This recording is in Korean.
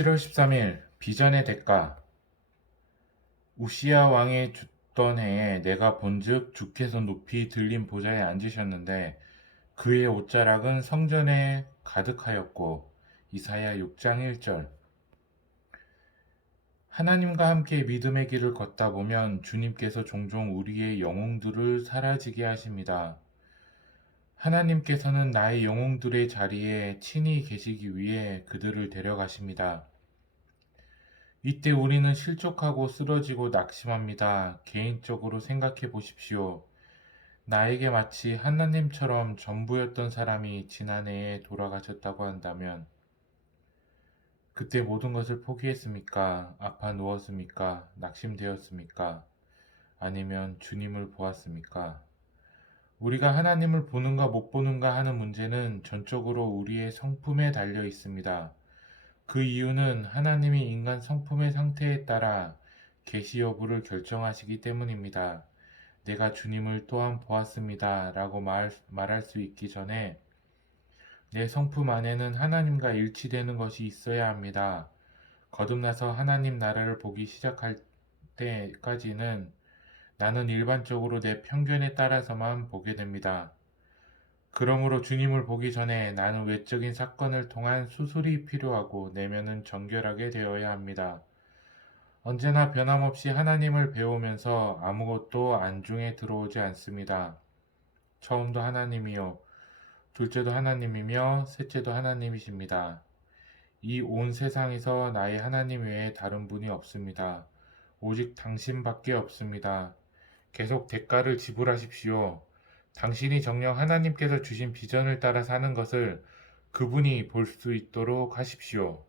7월 13일 비전의 대가 우시야 왕의 죽던 해에 내가 본즉 주께서 높이 들린 보좌에 앉으셨는데 그의 옷자락은 성전에 가득하였고 이사야 6장 1절 하나님과 함께 믿음의 길을 걷다 보면 주님께서 종종 우리의 영웅들을 사라지게 하십니다. 하나님께서는 나의 영웅들의 자리에 친히 계시기 위해 그들을 데려가십니다. 이때 우리는 실족하고 쓰러지고 낙심합니다. 개인적으로 생각해 보십시오. 나에게 마치 하나님처럼 전부였던 사람이 지난해에 돌아가셨다고 한다면, 그때 모든 것을 포기했습니까? 아파 누웠습니까? 낙심되었습니까? 아니면 주님을 보았습니까? 우리가 하나님을 보는가 못 보는가 하는 문제는 전적으로 우리의 성품에 달려 있습니다. 그 이유는 하나님이 인간 성품의 상태에 따라 계시 여부를 결정하시기 때문입니다. 내가 주님을 또한 보았습니다. 라고 말, 말할 수 있기 전에 내 성품 안에는 하나님과 일치되는 것이 있어야 합니다. 거듭나서 하나님 나라를 보기 시작할 때까지는 나는 일반적으로 내 편견에 따라서만 보게 됩니다. 그러므로 주님을 보기 전에 나는 외적인 사건을 통한 수술이 필요하고 내면은 정결하게 되어야 합니다. 언제나 변함없이 하나님을 배우면서 아무것도 안중에 들어오지 않습니다. 처음도 하나님이요. 둘째도 하나님이며 셋째도 하나님이십니다. 이 온 세상에서 나의 하나님 외에 다른 분이 없습니다. 오직 당신밖에 없습니다. 계속 대가를 지불하십시오. 당신이 정녕 하나님께서 주신 비전을 따라 사는 것을 그분이 볼 수 있도록 하십시오.